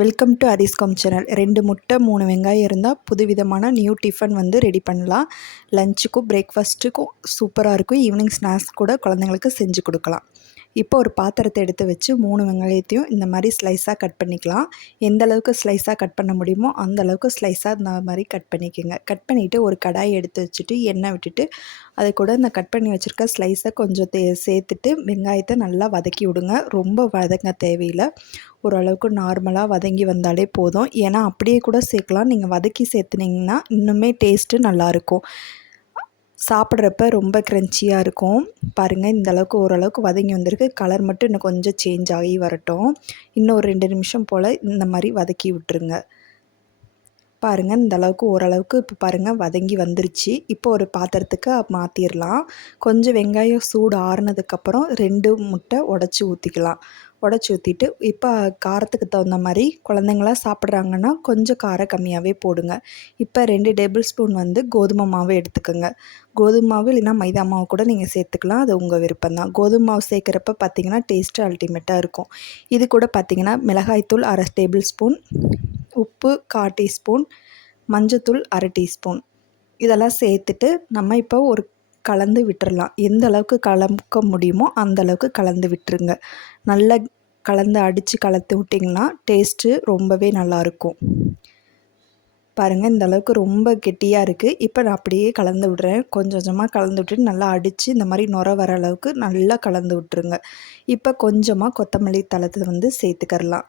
Welcome to அதிஸ்காம் channel. 2 முட்டை 3 வெங்காயம் இருந்தால் புதுவிதமான நியூ டிஃபன் வந்து ரெடி பண்ணலாம். லஞ்சுக்கும் பிரேக்ஃபாஸ்ட்டுக்கும் சூப்பராக இருக்கும். ஈவினிங் ஸ்நாக்ஸ் கூட குழந்தைங்களுக்கு செஞ்சு கொடுக்கலாம். இப்போ ஒரு பாத்திரத்தை எடுத்து வச்சு 3 வெங்காயத்தையும் இந்த மாதிரி ஸ்லைஸாக கட் பண்ணிக்கலாம். எந்த அளவுக்கு ஸ்லைஸாக கட் பண்ண முடியுமோ அந்த அளவுக்கு ஸ்லைஸாக இந்த மாதிரி கட் பண்ணிக்கோங்க. கட் பண்ணிவிட்டு ஒரு கடாயை எடுத்து வச்சுட்டு எண்ணெய் விட்டுட்டு அது கூட இந்த கட் பண்ணி வச்சுருக்க ஸ்லைஸை கொஞ்சம் சேர்த்துட்டு வெங்காயத்தை நல்லா வதக்கி விடுங்க. ரொம்ப வதங்க தேவையில்லை, ஓரளவுக்கு நார்மலாக வதங்கி வந்தாலே போதும். ஏன்னா அப்படியே கூட சேர்க்கலாம், நீங்கள் வதக்கி சேர்த்துனீங்கன்னா இன்னுமே டேஸ்ட்டு நல்லாயிருக்கும். சாப்பிட்றப்ப ரொம்ப க்ரன்ச்சியாக இருக்கும். பாருங்கள், இந்த அளவுக்கு ஓரளவுக்கு வதங்கி வந்திருக்கு. கலர் மட்டும் இன்னும் கொஞ்சம் சேஞ்ச் ஆகி வரட்டும். இன்னும் ஒரு 2 நிமிஷம் போல் இந்த மாதிரி வதக்கி விட்டுருங்க. பாருங்கள், இந்த அளவுக்கு ஓரளவுக்கு இப்போ பாருங்கள் வதங்கி வந்துருச்சு. இப்போ ஒரு பாத்திரத்துக்கு மாற்றிடலாம். கொஞ்சம் வெங்காயம் சூடு ஆறுனதுக்கப்புறம் 2 முட்டை உடச்சி ஊற்றிக்கலாம். உடச்சி ஊற்றிட்டு இப்போ காரத்துக்கு தகுந்த மாதிரி குழந்தைங்களாம் சாப்பிட்றாங்கன்னா கொஞ்சம் காரம் கம்மியாகவே போடுங்க. இப்போ 2 டேபிள் ஸ்பூன் வந்து கோதுமை மாவு எடுத்துக்கோங்க. கோதுமை மாவு இல்லைன்னா மைதா மாவு கூட நீங்கள் சேர்த்துக்கலாம், அது உங்கள் விருப்பம்தான். கோதுமை மாவு சேர்க்குறப்ப பார்த்திங்கன்னா டேஸ்ட்டு அல்டிமேட்டாக இருக்கும். இது கூட பார்த்திங்கன்னா மிளகாய்த்தூள் 1/2 டேபிள் ஸ்பூன், உப்பு 1/4 டீஸ்பூன், மஞ்சத்தூள் 1/2 டீஸ்பூன் இதெல்லாம் சேர்த்துட்டு நம்ம இப்போ ஒரு கலந்து விட்டுறலாம். எந்த அளவுக்கு கலக்க முடியுமோ அந்த அளவுக்கு கலந்து விட்டுருங்க. நல்லா கலந்து அடித்து கலந்து விட்டிங்கன்னா டேஸ்ட்டு ரொம்பவே நல்லாயிருக்கும். பாருங்கள், இந்த அளவுக்கு ரொம்ப கெட்டியாக இருக்குது. இப்போ நான் அப்படியே கலந்து விடுறேன். கொஞ்சம் கொஞ்சமாக கலந்து விட்டுட்டு நல்லா அடித்து இந்த மாதிரி நுர வர அளவுக்கு நல்லா கலந்து விட்டுருங்க. இப்போ கொஞ்சமாக கொத்தமல்லி தழை வந்து சேர்த்துக்கரலாம்.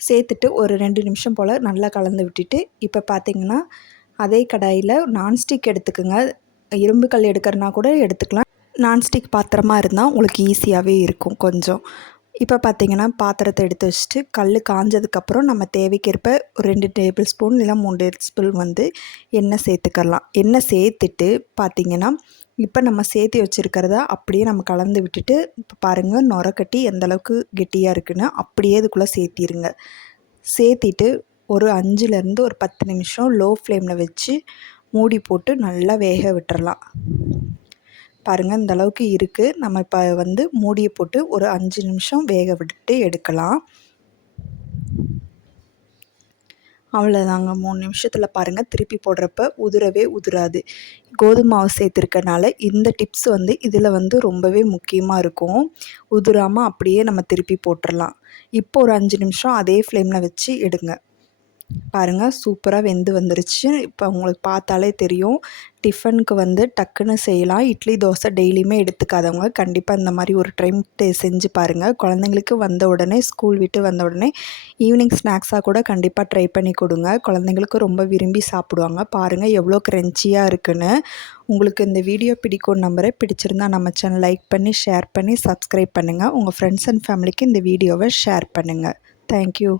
சேர்த்துட்டு ஒரு 2 நிமிஷம் போல் நல்லா கலந்து விட்டுட்டு இப்போ பார்த்திங்கன்னா அதே கடாயில் நான்ஸ்டிக் எடுத்துக்கோங்க. இரும்பு கல் எடுக்கிறனா கூட எடுத்துக்கலாம். நான்ஸ்டிக் பாத்திரமாக இருந்தால் உங்களுக்கு ஈஸியாகவே இருக்கும் கொஞ்சம். இப்போ பார்த்திங்கன்னா பாத்திரத்தை எடுத்து வச்சுட்டு கல் காஞ்சதுக்கப்புறம் நம்ம தேவைக்கேற்ப ஒரு 2 டேபிள் ஸ்பூன் இல்லை 3 டேபிள் ஸ்பூன் வந்து எண்ணெய் சேர்த்துக்கலாம். எண்ணெய் சேர்த்துட்டு பார்த்திங்கன்னா இப்போ நம்ம சேர்த்து வச்சுருக்கிறத அப்படியே நம்ம கலந்து விட்டுட்டு இப்போ பாருங்கள் நுரக்கட்டி எந்தளவுக்கு கெட்டியாக இருக்குன்னு அப்படியே இதுக்குள்ளே சேர்த்திருங்க. சேர்த்திட்டு ஒரு 5லேருந்து ஒரு 10 நிமிஷம் லோ ஃப்ளேமில் வச்சு மூடி போட்டு நல்லா வேக விட்டுறலாம். பாருங்கள், இந்த அளவுக்கு இருக்குது. நம்ம இப்போ வந்து மூடியை போட்டு ஒரு 5 நிமிஷம் வேக விட்டு எடுக்கலாம். அவ்வளோதாங்க, 3 நிமிஷத்தில் பாருங்கள் திருப்பி போடுறப்ப உதிரவே உதிராது. கோதுமை மாவு சேர்த்துருக்கனால இந்த டிப்ஸ் வந்து இதில் வந்து ரொம்பவே முக்கியமாக இருக்கும். உதிராமல் அப்படியே நம்ம திருப்பி போட்டுடலாம். இப்போ ஒரு 5 நிமிஷம் அதே ஃப்ளேமில் வச்சு எடுங்க. பாருங்கள், சூப்பராக வெந்து வந்துருச்சு. இப்போ உங்களுக்கு பார்த்தாலே தெரியும். டிஃபனுக்கு வந்து டக்குன்னு செய்யலாம். இட்லி தோசை டெய்லியுமே எடுத்துக்காதவங்க கண்டிப்பாக இந்த மாதிரி ஒரு டைம் செஞ்சு பாருங்கள். குழந்தைங்களுக்கு வந்த உடனே ஸ்கூல் விட்டு வந்த உடனே ஈவினிங் ஸ்நாக்ஸாக கூட கண்டிப்பாக ட்ரை பண்ணி கொடுங்க. குழந்தைங்களுக்கு ரொம்ப விரும்பி சாப்பிடுவாங்க. பாருங்கள் எவ்வளோ க்ரன்ச்சியாக இருக்குன்னு. உங்களுக்கு இந்த வீடியோ பிடிக்கும் நம்பரை பிடிச்சிருந்தா நம்ம சேனல் லைக் பண்ணி ஷேர் பண்ணி சப்ஸ்கிரைப் பண்ணுங்கள். உங்கள் ஃப்ரெண்ட்ஸ் அண்ட் ஃபேமிலிக்கு இந்த வீடியோவை ஷேர் பண்ணுங்கள். தேங்க்யூ.